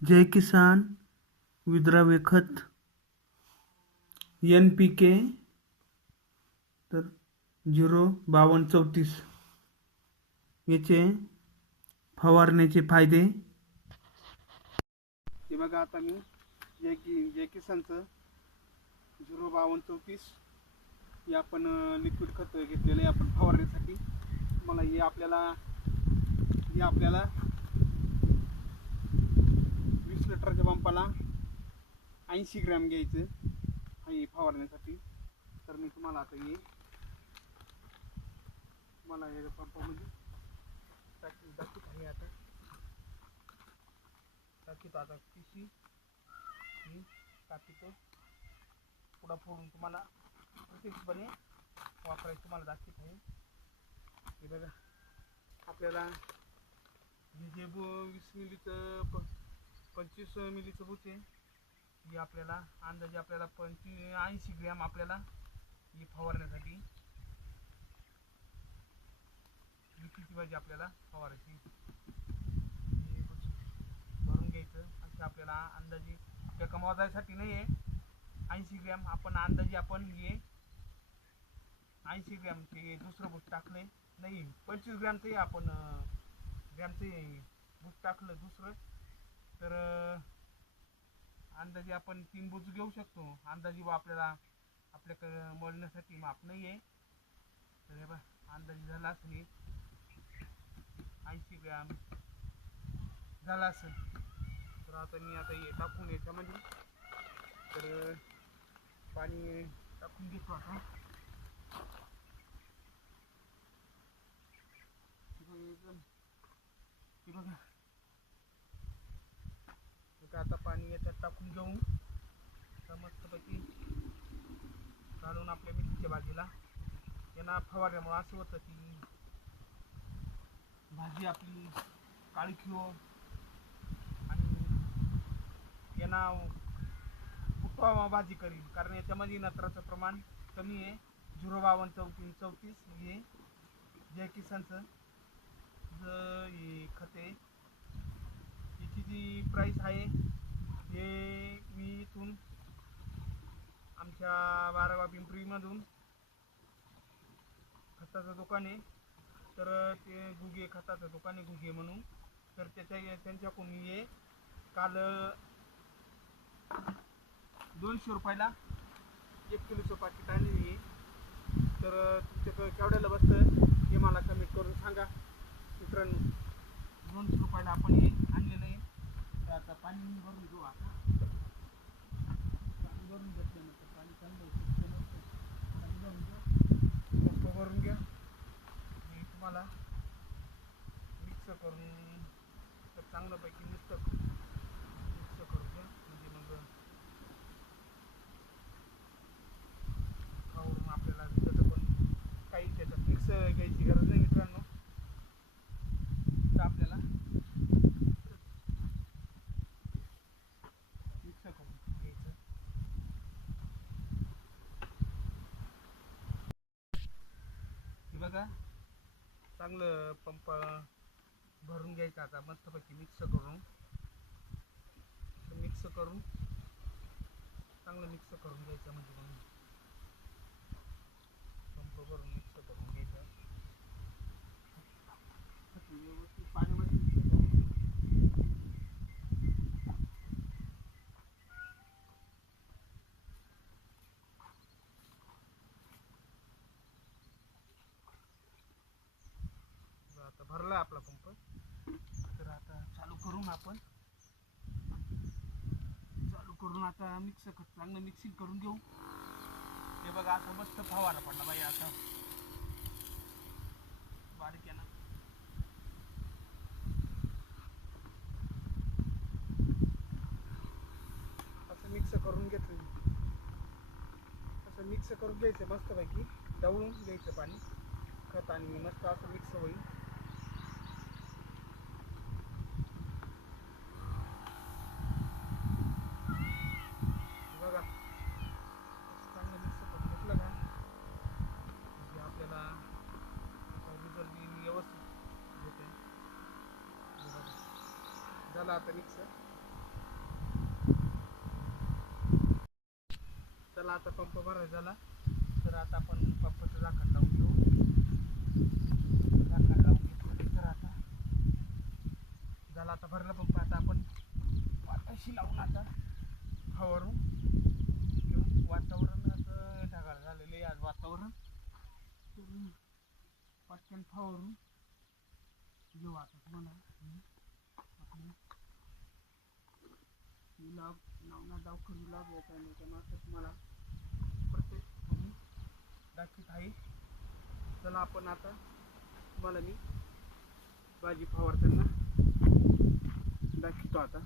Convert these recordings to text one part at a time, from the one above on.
जय किसान विद्राव्य खत N P के तर झिरो बावन्न चौतीस. याचे फवारण्याचे फायदे. हे बघा आता मी जय की जय किसानचं झिरो बावन्न चौतीस हे आपण लिक्विड खत घेतलेलं आहे आपण फवारण्यासाठी मला हे आपल्याला हे आपल्याला वीस पंपाला ऐंशी ग्रॅम घ्यायचं आहे फवारण्यासाठी. तर मी तुम्हाला आता येईल तुम्हाला हे पंपामध्ये टाकी दाखवत. आहे आता टाकीतो आता पिशी ही टाकीतो. पुढं फोडून तुम्हाला प्रत्यक्षपणे वापरायचं तुम्हाला दाखवत आहे. हे बघा आपल्याला हे जे बो वीस मिलीचं प पंचवीस मिलीचं भूत आहे ही आपल्याला अंदाजे आपल्याला पंचवी ऐंशी ग्रॅम आपल्याला ही फवारण्यासाठी किती पाहिजे आपल्याला फवारायची? भरून घ्यायचं. असं आपल्याला अंदाजे त्या कमावण्यासाठी नाही आहे. ऐंशी ग्रॅम. आपण अंदाजे आपण हे ऐंशी ग्रॅमचे दुसरं बूट टाकले नाही पंचवीस ग्रॅमचंही आपण ग्रॅमचं बूट टाकलं दुसरं. तर अंदाजे आपण तीन बुज घेऊ शकतो. अंदाजे व आपल्याला आपल्याकडं मळण्यासाठी माप नाही आहे तर हे बा अंदाजे झाला असेल ऐंशी ग्रॅम झाला असेल. तर आता मी आता हे टाकून याच्यामध्ये तर पाणी टाकून घेतो आता. बघा. एकदम आता पाणी याच्यात टाकून घेऊ? मस्तपैकी घालून आपल्या मिरचीच्या भाजीला. यांना फवारल्यामुळं असं होतं की भाजी आपली काळी खिओ आणि यांना फुटवा भाजी करील कारण याच्यामध्ये नत्राचं प्रमाण कमी आहे. झिरो बावन्न चौतीस चौतीस हे जय किसानचं ज- हे खते याची जी प्राईस आहे हे मी इथून आमच्या बारावा पिंपरीमधून खताचं दुकान आहे. तर ते गुगे खताचं दुकान आहे गुगे म्हणून. तर त्याच्या त्यांच्याकडून मी हे काल दोनशे रुपयाला एक किलोचं पाकिट आणलेली आहे. तर तुमच्याकडं केवढ्याला बसतं हे मला कमेंट करून सांगा. मित्रांनो दोनशे रुपयाला आपण हे आणलेलं आहे. आता पाणी भरून घेऊ आता. पाणी भरून घेतल्यानंतर पाणी चांगलं स्वच्छ मस्त पाणी भरून घ्या पंप भरून घ्या. मी तुम्हाला मिक्स करून तर चांगल्यापैकी मिक्स मिक्स करून घ्या म्हणजे मग आवरून आपल्याला त्याचं पण काही त्याच्यात मिक्स घ्यायची गरज नाही मित्रांनो तर आपल्याला मिक्स करून घ्यायचं का? चांगलं पंप भरून घ्यायचं आता. मस्तपैकी मिक्स करून. मिक्स करून. चांगलं मिक्स करून घ्यायचं म्हणजे मग पंप भरून मिक्स करून घ्यायचा व्यवस्थित पाण्यामध्ये mix करून बरं, आता भरला आपला पंप. तर आता चालू करून आपण चालू करून आता मिक्स चांगलं मिक्सिंग करून घेऊ. हे बघा आता मस्त फवारा पडला बाई आता. बारीक आहे ना. असं मिक्स करून घेतलं असं मिक्स करून घ्यायचं मस्तपैकी. दवळून घ्यायचं पाणी. खत आणि मस्त असं मिक्स होईल. झाला आता मिक्सर चला आता पंप भरायचा झाला. तर आता आपण पंपाचं झाकण लावून घेऊ. झाकण लावून तर आता झाला आता भरला पंप आता आपण वाताशी लावून आता फवारून किंवा वातावरण असं ढगाळ झालेलं आहे आज वातावरण. पटकन फवारून घेऊ आता तुम्हाला. गुलाब नावना डावखर गुलाब या आहे त्याच्यामार्फत तुम्हाला प्रत्येक दाखवित आहे. चला आपण आता तुम्हाला मी भाजी फवारताना दाखवतो आता.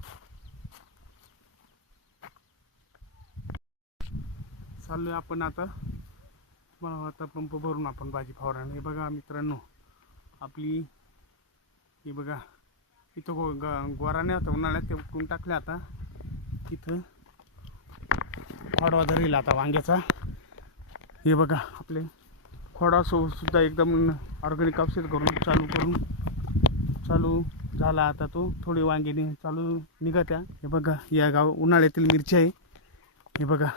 चाललोय आपण आता. तुम्हाला आता पंप भरून आपण भाजी फवारणार हे बघा मित्रांनो आपली हे बघा इथं गो ग- गोराने होता उन्हाळ्यात ते उकळून टाकले आता. इथं खोडवा धरेल आता वांग्याचा. हे बघा आपले खोडा सो सुद्धा एकदम ऑर्गॅनिक औषध करून चालू करून चालू झाला आता तो. थोडी वांगेने चालू निघत्या. हे बघा या गाव उन्हाळ्यातील मिरच्या आहे. हे बघा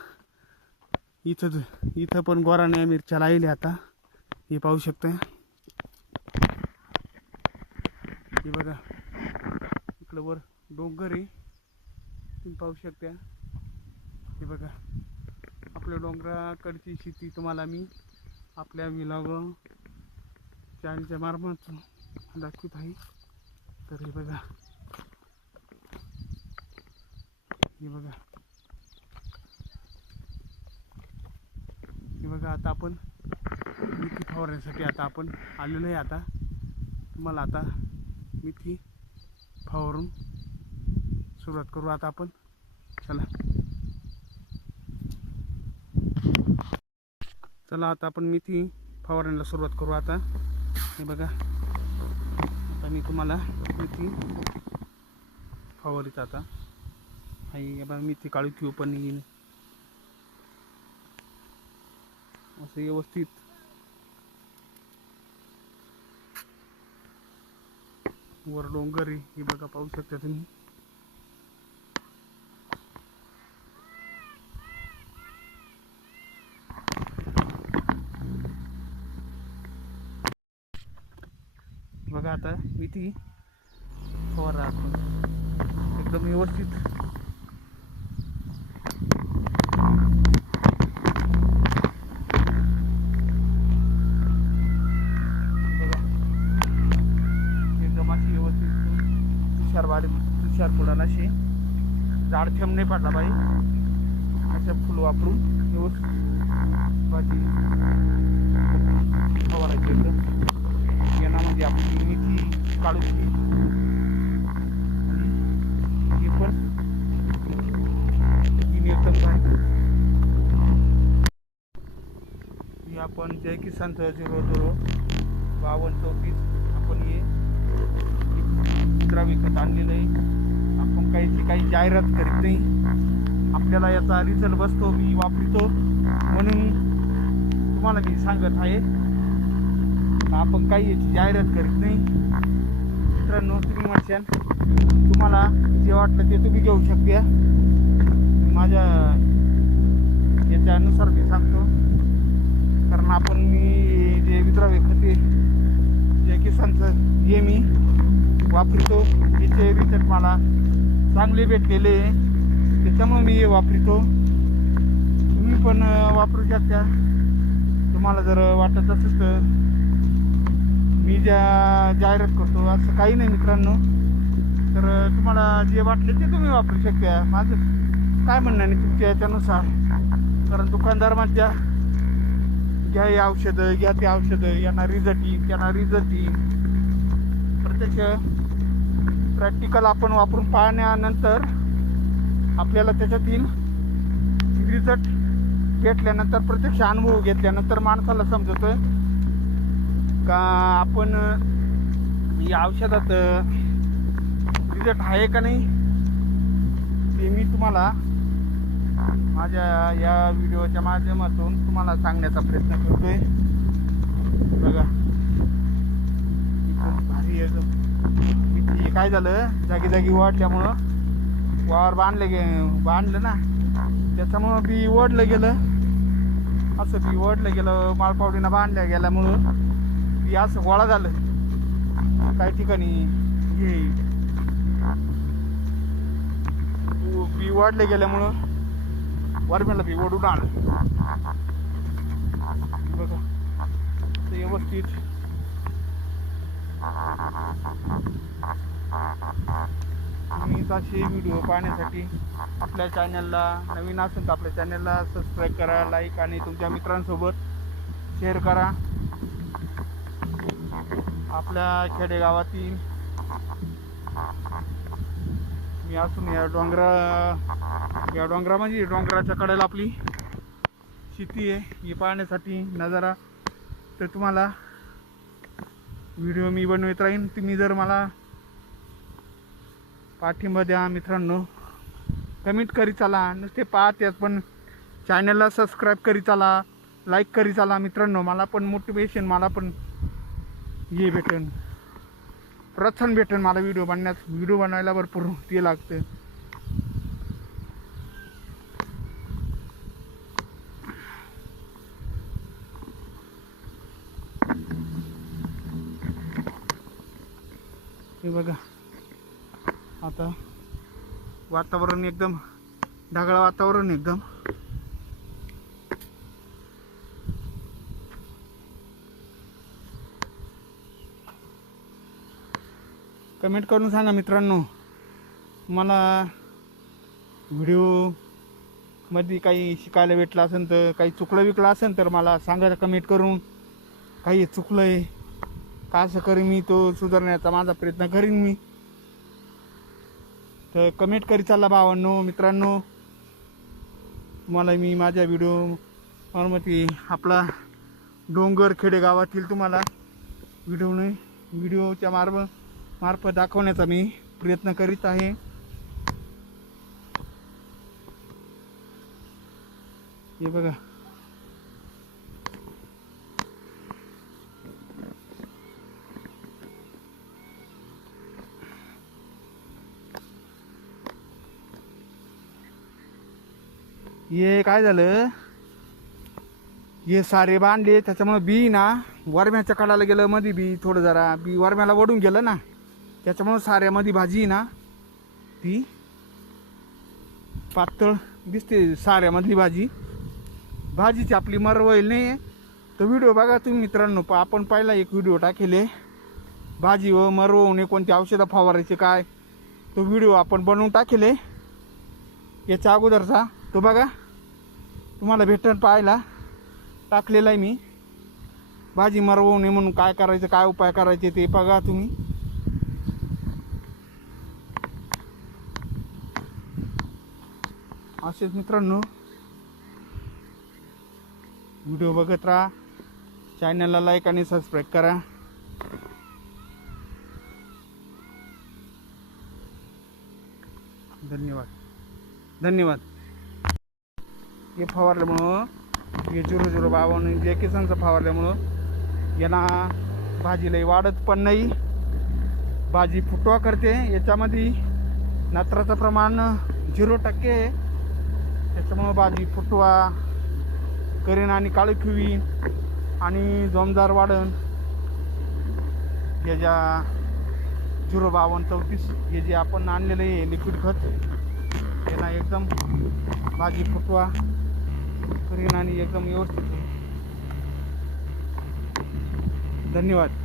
इथं इथं पण गोराने मिरच्या लावल्या आता. हे पाहू शकता. हे बघा इकडं वर डोंगर आहे. तुम्ही पाहू शकता. हे बघा. आपल्या डोंगराकडची शेती तुम्हाला मी आपल्या विलाग चॅनलच्या मार्फत दाखवत आहे. तर हे बघा. हे बघा. हे बघा आता आपण मिथी फवारण्यासाठी आता आपण आलेलो आहे आता. तुम्हाला आता मेथी फवारून सुरुवात करू आता आपण. चला. चला आता आपण मेथी फवारण्याला सुरुवात करू आता. हे बघा. आता मी तुम्हाला मेथी फवारीत आता. हाई हे बघा मेथी काळू किंवा पण येईल. असं व्यवस्थित. वर डोंगर हे बघा पाहू शकता तुम्ही. बघा आता इथे फवारा आपण एकदम व्यवस्थित. बघा. एकदम अशी व्यवस्थित. तुषार वाढ तुषार फुलाला अशी झाड थेंब नाही पडला पाहिजे अशा फुल वापरून व्यवस्थित. भाजी फवारायची एकदम. यांना म्हणजे आपली मेथी काढूची आणि हे पण ही आपण जय किसान झिरो झिरो बावन्न चौतीस आपण हे कुत्रा विकत आणलेलं आहे. आपण काहीची काही जाहिरात करीत नाही. आपल्याला याचा रिझल्ट बसतो मी वापरतो. म्हणून तुम्हाला मी सांगत आहे आपण काही याची जाहिरात करीत नाही. मित्रांनो तुम्ही म्हणशान तुम्हाला जे वाटलं ते तुम्ही घेऊ शकता. माझ्या याच्यानुसार मी सांगतो. कारण आपण मी जे विद्रावे खते जे किसानचं हे मी वापरतो याचे रिझल्ट मला चांगले भेटलेले त्याच्यामुळे मी हे वापरतो. तुम्ही पण वापरू शकता. तुम्हाला जर वाटत असेल तर मी ज्या जाहिरात करतो असं काही नाही मित्रांनो. तर तुम्हाला जे वाटले ते तुम्ही वापरू शकता. माझं काय म्हणणं नाही तुमच्या याच्यानुसार? कारण दुकानदार माझ्या घ्या हे औषधं घ्या ते औषधं यांना रिझल्ट येईल त्यांना रिझल्ट येईल. प्रत्यक्ष प्रॅक्टिकल आपण वापरून पाहण्यानंतर आपल्याला त्याच्यातील रिझल्ट भेटल्यानंतर प्रत्यक्ष अनुभव घेतल्यानंतर माणसाला समजतोय. का आपण या औषधात रिझल्ट आहे का नाही ते मी तुम्हाला माझ्या या व्हिडिओच्या माध्यमातून तुम्हाला सांगण्याचा प्रयत्न करतोय. बघा. भारी एकदम. काय झालं? जागी जागी वाढल्यामुळं वावर बांधले गे बांधलं ना. त्याच्यामुळं बी ओढलं गेलं. असं बी ओढलं गेलं मालपावडीनं बांधल्या गेल्यामुळं बी असं गोळा झालं. काही ठिकाणी हे बी वाढले गेल्यामुळं वरम्याला बी ओढून आलं. बघा ते व्यवस्थित. तुम्ही असे व्हिडिओ पाहण्यासाठी आपल्या चॅनलला नवीन असेल तर आपल्या चॅनलला सबस्क्राईब करा लाईक आणि तुमच्या मित्रांसोबत शेअर करा. आपल्या खेडेगावातील मी असून या डोंगरा या डोंगरा म्हणजे डोंगराच्या कडेला आपली शेती आहे. ही पाहण्यासाठी नजारा. तर तुम्हाला व्हिडिओ मी बनवत राहीन. तुम्ही जर मला पाठिंबा द्या मित्रांनो कमेंट करी चाला. नुसते पाहत्यात पण चॅनलला सबस्क्राईब करी चाला. लाईक करी चाला मित्रांनो. मला पण मोटिवेशन मला पण हे भेटेन. प्रोत्साहन भेटेन मला व्हिडिओ बनण्यास व्हिडिओ बनवायला भरपूर ते लागते. हे बघा. आता वातावरण एकदम ढगाळ वातावरण एकदम. कमेंट करून सांगा मित्रांनो. मला व्हिडिओमध्ये काही शिकायला भेटलं असेल तर काही चुकलं विकलं असेल तर मला सांगा कमेंट करून. काही चुकलं आहे का असं करीन मी तो सुधारण्याचा माझा प्रयत्न करीन मी. तर कमेंट करी चालला भावांनो मित्रांनो. तुम्हाला मी माझ्या व्हिडिओ मार्फती आपला डोंगर खेडेगावातील तुम्हाला व्हिडिओने व्हिडिओच्या मार्फत मार्फत दाखवण्याचा मी प्रयत्न करीत आहे. हे बघा. हे काय झालं? हे सारे बांधले त्याच्यामुळं बी ना वरम्याच्या कडाला गेलं मध्ये बी थोडं जरा बी वरम्याला वडून गेलं ना. त्याच्यामुळं साऱ्यामध्ये भाजी ना ती पातळ दिसते साऱ्यामधली भाजी. भाजीची आपली मरवईल नाही तर व्हिडिओ बघा तुम्ही मित्रांनो पा- आपण पहिला एक व्हिडिओ टाकेले भाजी व मरवणे कोणती औषधं फवारायचे काय तो व्हिडिओ आपण बनवून टाकेले याच्या अगोदरचा तो बघा. तुम्हाला भेटन पाहायला. टाकलेला आहे मी. भाजी मरवू नये म्हणून काय करायचं काय उपाय करायचे ते बघा तुम्ही. असेच मित्रांनो. व्हिडिओ बघत राहा. चॅनलला लाईक आणि सबस्क्राईब करा. धन्यवाद. धन्यवाद. हे फवारल्यामुळं हे झिरो झिरो बावन्न जे किसानचं फवारल्यामुळं यांना भाजीलाही वाढत पण नाही. भाजी फुटवा करते. याच्यामध्ये नत्राचं प्रमाण झिरो टक्के आहे. त्याच्यामुळं भाजी फुटवा करेन आणि काळी खिवी आणि जोमदार वाढन याच्या झिरो बावन्न चौतीस हे जे आपण आणलेलं आहे लिक्विड खत यांना एकदम भाजी फुटवा करीन आणि एकदम व्यवस्थित धन्यवाद.